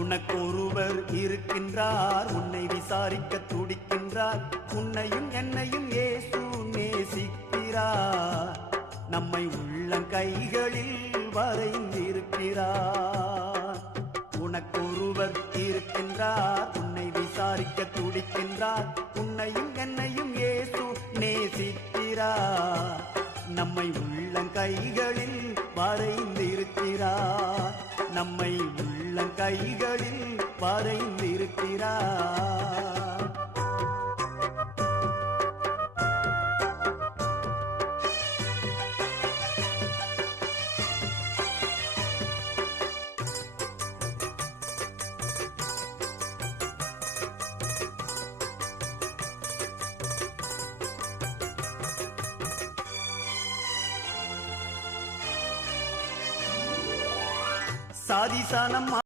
உனக்கொருவர் இருக்கின்றார், உன்னை விசாரிக்க துடிக்கின்றார். உன்னையும் என்னையும் இயேசு நேசிக்கிறார். நம்மை உள்ளங்கைகளில் வரைந்திருக்கிறார். உனக்கொருவர் இருக்கின்றார், உன்னை விசாரிக்க துடிக்கின்றார். உன்னையும் என்னையும் இயேசு நேசிக்கிறார். நம்மை உள்ளங்கைகளில் வரைந்திருக்கிறார். நம்மை உள்ளங்கைகளில் வரைந்திருக்கிறார். சாதிசனம்